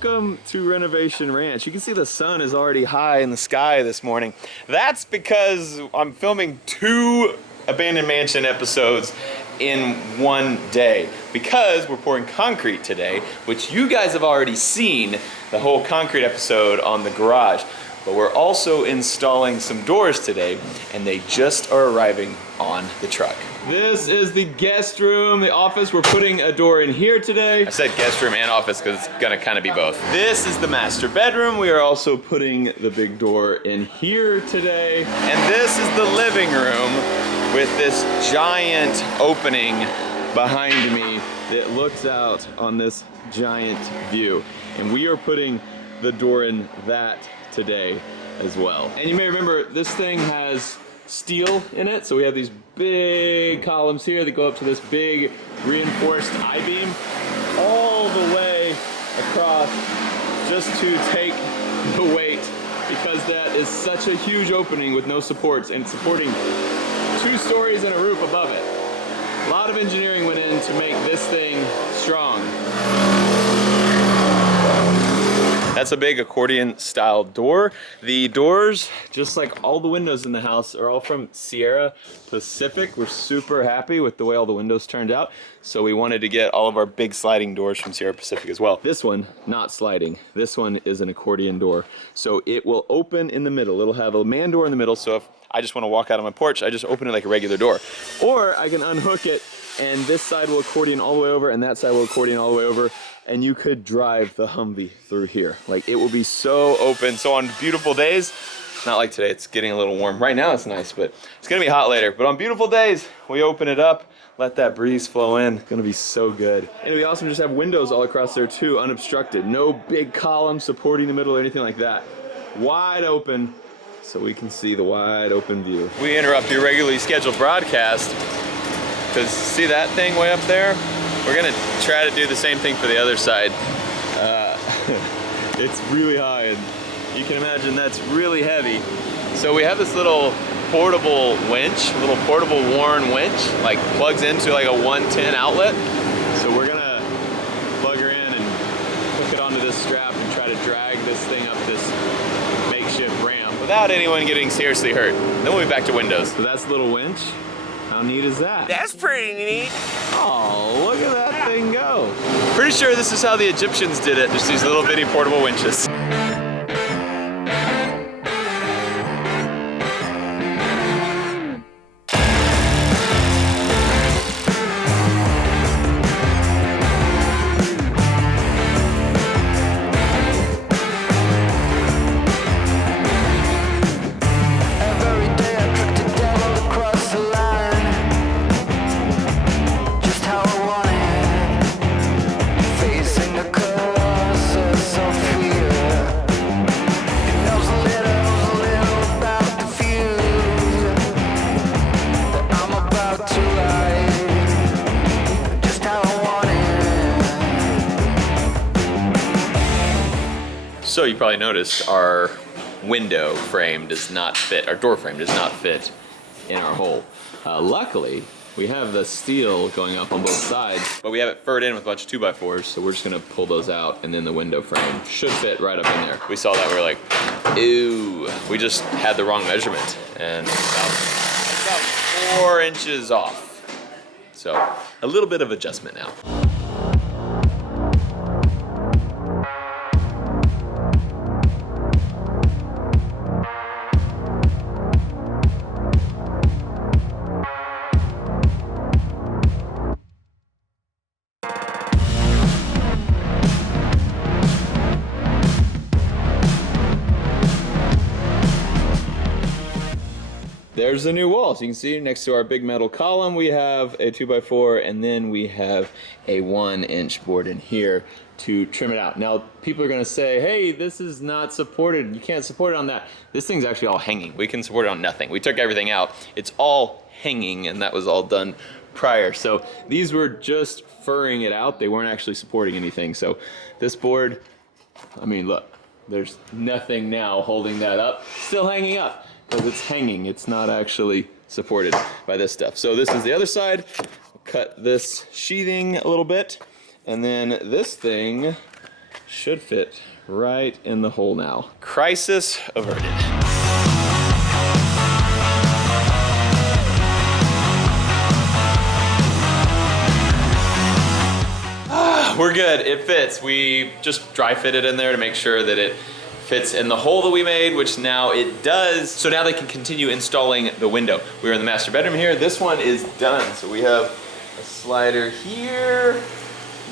Welcome to Renovation Ranch. You can see the sun is already high in the sky this morning. That's because I'm filming 2 Abandoned Mansion episodes in one day because we're pouring concrete today, which you guys have already seen the whole concrete episode on the garage. But we're also installing some doors today, and they just are arriving on the truck. This is the guest room, the office. We're putting a door in here today. I said guest room and office because it's gonna kind of be both. This is the master bedroom. We are also putting the big door in here today. And this is the living room with this giant opening behind me that looks out on this giant view. And we are putting the door in that today as well. And you may remember this thing has steel in it, so we have these big columns here that go up to this big reinforced I-beam all the way across just to take the weight, because that is such a huge opening with no supports and supporting 2 stories and a roof above it. A lot of engineering went in to make this thing strong. That's a big accordion style door. The doors, just like all the windows in the house, are all from Sierra Pacific. We're super happy with the way all the windows turned out. So we wanted to get all of our big sliding doors from Sierra Pacific as well. This one, not sliding. This one is an accordion door. So it will open in the middle. It'll have a man door in the middle. So if I just want to walk out on my porch, I just open it like a regular door. Or I can unhook it and this side will accordion all the way over and that side will accordion all the way over, and you could drive the Humvee through here. Like, it will be so open. So on beautiful days, not like today, it's getting a little warm. Right now it's nice, but it's gonna be hot later. But on beautiful days, we open it up, let that breeze flow in. It's gonna be so good. And it'll be awesome to just have windows all across there too, unobstructed. No big columns supporting the middle or anything like that. Wide open, so we can see the wide open view. We interrupt your regularly scheduled broadcast, because see that thing way up there? We're gonna try to do the same thing for the other side. It's really high, and you can imagine that's really heavy. So we have this little portable winch, a little portable Warren winch, like plugs into like a 110 outlet. So we're gonna plug her in and hook it onto this strap and try to drag this thing up this makeshift ramp without anyone getting seriously hurt. Then we'll be back to windows. So that's the little winch. How neat is that? That's pretty neat. Oh, look at that thing go. Pretty sure this is how the Egyptians did it. Just these little bitty portable winches. So you probably noticed our window frame does not fit, our door frame does not fit in our hole. Luckily, we have the steel going up on both sides, but we have it furred in with a bunch of 2x4s, so we're just gonna pull those out, and then the window frame should fit right up in there. We saw that, we were like, ew. We just had the wrong measurement, and about 4 inches off. So a little bit of adjustment now. There's the new wall. So you can see next to our big metal column, we have a 2x4, and then we have a 1-inch board in here to trim it out. Now, people are gonna say, hey, this is not supported. You can't support it on that. This thing's actually all hanging. We can support it on nothing. We took everything out. It's all hanging, and that was all done prior. So these were just furring it out. They weren't actually supporting anything. So this board, I mean, look, there's nothing now holding that up. Still hanging up. Because it's hanging, it's not actually supported by this stuff. So this is the other side. We'll cut this sheathing a little bit, and then this thing should fit right in the hole now. Crisis averted. We're good, it fits. We just dry fitted in there to make sure that it fits in the hole that we made, which now it does. So now they can continue installing the window. We're in the master bedroom here. This one is done. So we have a slider here,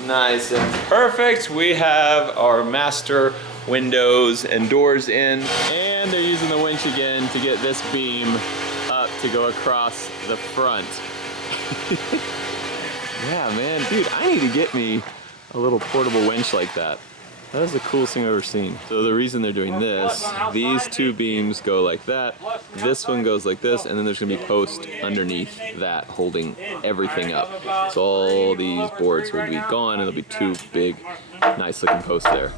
nice and perfect. We have our master windows and doors in, and they're using the winch again to get this beam up to go across the front. Yeah, man, dude, I need to get me a little portable winch like that. That is the coolest thing I've ever seen. So the reason they're doing this, these two beams go like that, this one goes like this, and then there's gonna be posts underneath that holding everything up. So all these boards will be gone, and there'll be two big, nice looking posts there.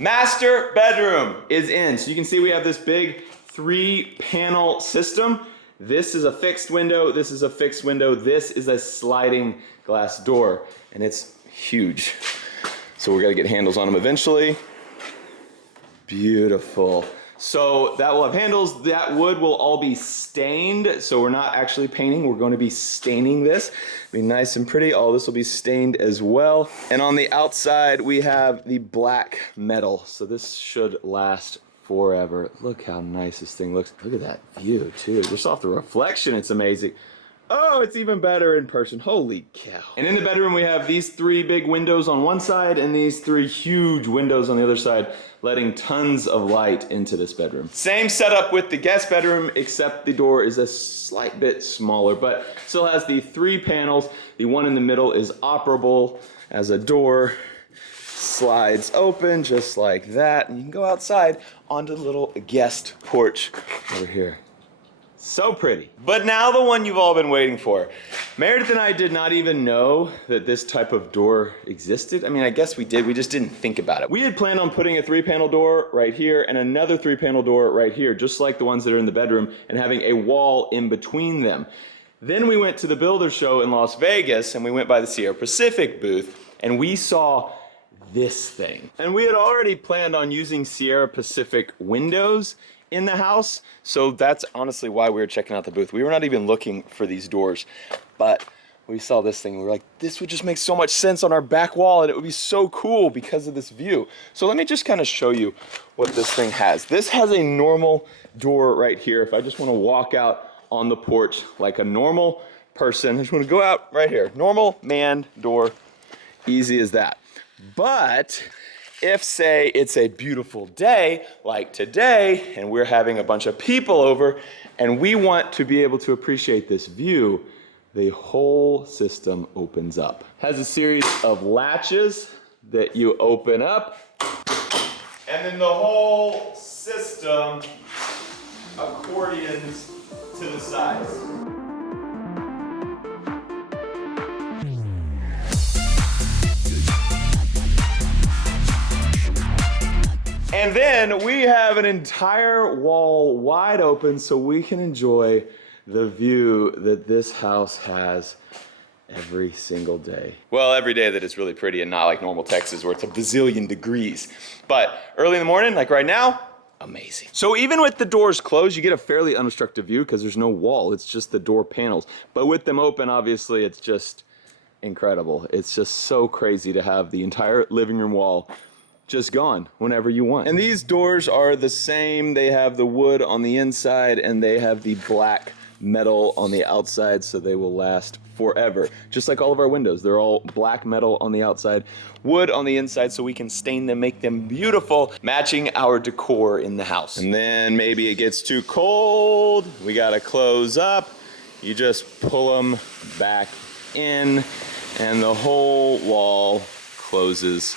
Master bedroom is in. So you can see we have this big 3-panel system. This is a fixed window, this is a fixed window, this is a sliding glass door, and it's huge. So we're gonna get handles on them eventually. Beautiful. So that will have handles. That wood will all be stained. So we're not actually painting, we're going to be staining this. Be nice and pretty. All this will be stained as well. And on the outside, we have the black metal. So this should last forever. Look how nice this thing looks. Look at that view too. Just off the reflection, it's amazing. Oh, it's even better in person. Holy cow. And in the bedroom, we have these 3 big windows on one side and these 3 huge windows on the other side, letting tons of light into this bedroom. Same setup with the guest bedroom, except the door is a slight bit smaller, but still has the 3 panels. The one in the middle is operable as a door. Slides open just like that, and you can go outside onto the little guest porch over here. So pretty. But now the one you've all been waiting for. Meredith and I did not even know that this type of door existed. I mean, I guess we did, we just didn't think about it. We had planned on putting a 3-panel door right here and another 3-panel door right here, just like the ones that are in the bedroom, and having a wall in between them. Then we went to the builder show in Las Vegas, and we went by the Sierra Pacific booth, and we saw this thing. And we had already planned on using Sierra Pacific windows in the house, so that's honestly why we were checking out the booth. We were not even looking for these doors, but we saw this thing. We were like, this would just make so much sense on our back wall, and it would be so cool because of this view. So let me just kind of show you what this thing has. This has a normal door right here. If I just want to walk out on the porch like a normal person, I just want to go out right here. Normal man door, easy as that. But if, say, it's a beautiful day like today, and we're having a bunch of people over, and we want to be able to appreciate this view, the whole system opens up. Has a series of latches that you open up, and then the whole system accordions to the sides. And then we have an entire wall wide open so we can enjoy the view that this house has every single day. Well, every day that it's really pretty and not like normal Texas where it's a bazillion degrees. But early in the morning, like right now, amazing. So even with the doors closed, you get a fairly unobstructed view because there's no wall. It's just the door panels. But with them open, obviously, it's just incredible. It's just so crazy to have the entire living room wall just gone whenever you want. And these doors are the same. They have the wood on the inside and they have the black metal on the outside, so they will last forever. Just like all of our windows, they're all black metal on the outside, wood on the inside, so we can stain them, make them beautiful, matching our decor in the house. And then maybe it gets too cold, we gotta close up. You just pull them back in and the whole wall closes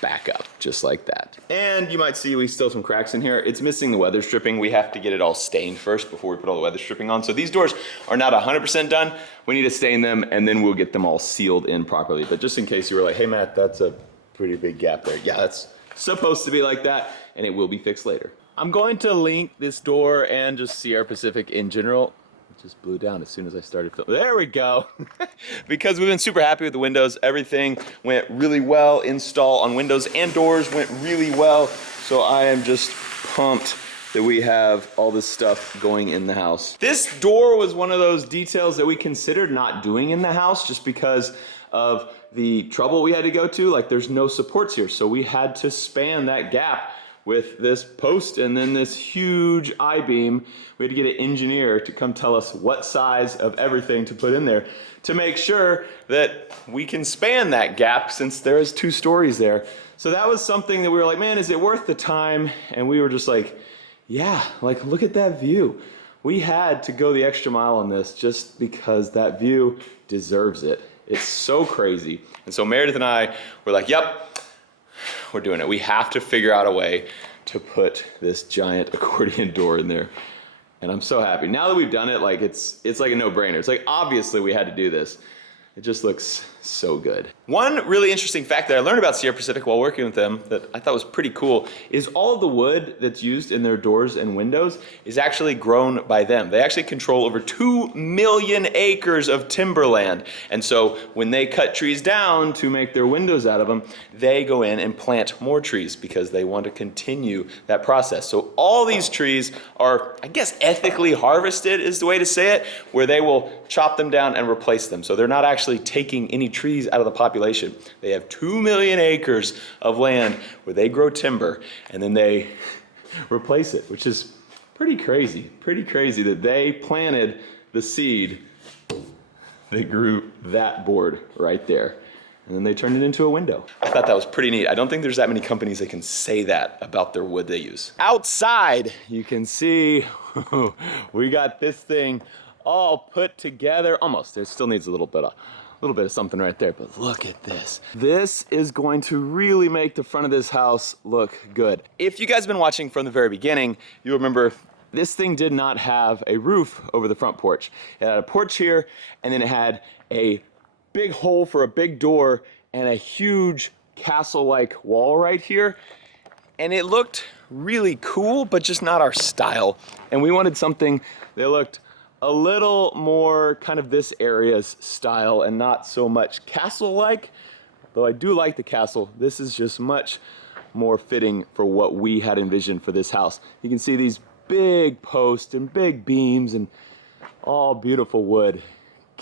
back up, just like that. And you might see we still have some cracks in here. It's missing the weather stripping. We have to get it all stained first before we put all the weather stripping on. So these doors are not 100% done. We need to stain them and then we'll get them all sealed in properly. But just in case you were like, hey Matt, that's a pretty big gap there. Yeah, that's supposed to be like that and it will be fixed later. I'm going to link this door and just Sierra Pacific in general. It just blew down as soon as I started filming. There we go. Because we've been super happy with the windows. Everything went really well. Install on windows and doors went really well. So I am just pumped that we have all this stuff going in the house. This door was one of those details that we considered not doing in the house just because of the trouble we had to go to. Like there's no supports here. So we had to span that gap with this post and then this huge I-beam. We had to get an engineer to come tell us what size of everything to put in there to make sure that we can span that gap since there is 2 stories there. So that was something that we were like, man, is it worth the time? And we were just like, yeah, like look at that view. We had to go the extra mile on this just because that view deserves it. It's so crazy. And so Meredith and I were like, yep, we're doing it. We have to figure out a way to put this giant accordion door in there. And I'm so happy. Now that we've done it, like it's like a no-brainer. It's like obviously we had to do this. It just looks so good. One really interesting fact that I learned about Sierra Pacific while working with them that I thought was pretty cool is all of the wood that's used in their doors and windows is actually grown by them. They actually control over 2 million acres of timberland. And so when they cut trees down to make their windows out of them, they go in and plant more trees because they want to continue that process. So all these trees are, I guess, ethically harvested is the way to say it, where they will chop them down and replace them. So they're not actually taking any trees out of the population. They have 2 million acres of land where they grow timber and then they replace it, which is pretty crazy that they planted the seed that grew that board right there. And then they turned it into a window. I thought that was pretty neat. I don't think there's that many companies that can say that about their wood they use. Outside, you can see we got this thing all put together. Almost. It still needs a little bit of something right there, but look at this. This is going to really make the front of this house look good. If you guys have been watching from the very beginning, you'll remember this thing did not have a roof over the front porch. It had a porch here, and then it had a big hole for a big door and a huge castle-like wall right here. And it looked really cool, but just not our style. And we wanted something that looked a little more kind of this area's style and not so much castle-like. Though I do like the castle, this is just much more fitting for what we had envisioned for this house. You can see these big posts and big beams and all beautiful wood.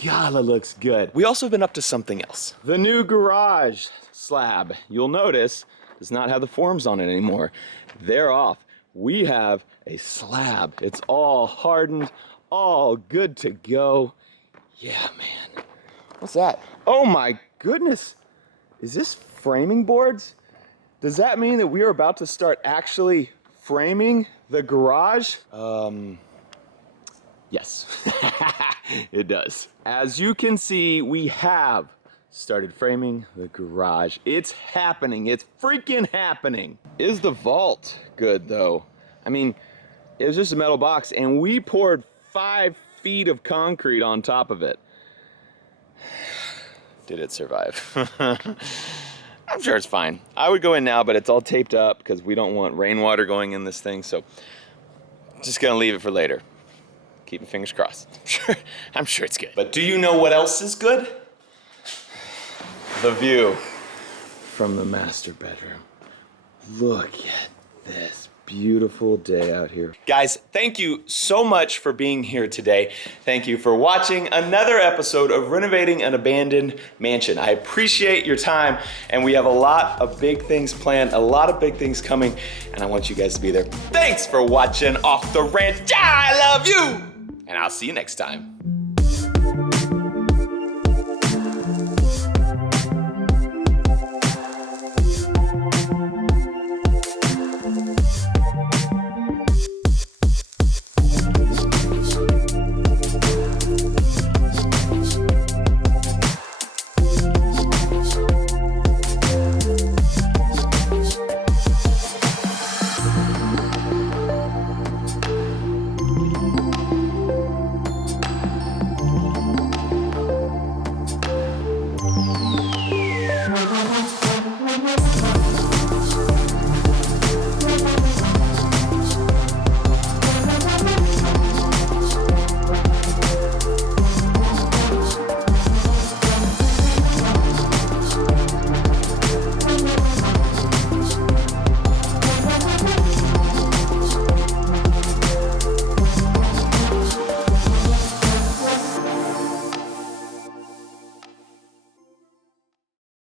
God, that looks good. We also have been up to something else. The new garage slab, you'll notice, does not have the forms on it anymore. They're off. We have a slab. It's all hardened, all good to go. Yeah, man. What's that? Oh my goodness. Is this framing boards? Does that mean that we are about to start actually framing the garage? Yes, it does. As you can see, we have started framing the garage. It's happening. It's freaking happening. Is the vault good though? I mean, it was just a metal box and we poured 5 feet of concrete on top of it. Did it survive? I'm sure it's fine. I would go in now, but it's all taped up because we don't want rainwater going in this thing, so just gonna leave it for later. Keep my fingers crossed. I'm sure it's good. But do you know what else is good? The view from the master bedroom. Look at this beautiful day out here. Guys, thank you so much for being here today. Thank you for watching another episode of Renovating an Abandoned Mansion. I appreciate your time, and we have a lot of big things planned, a lot of big things coming, and I want you guys to be there. Thanks for watching Off the Ranch. I love you, and I'll see you next time.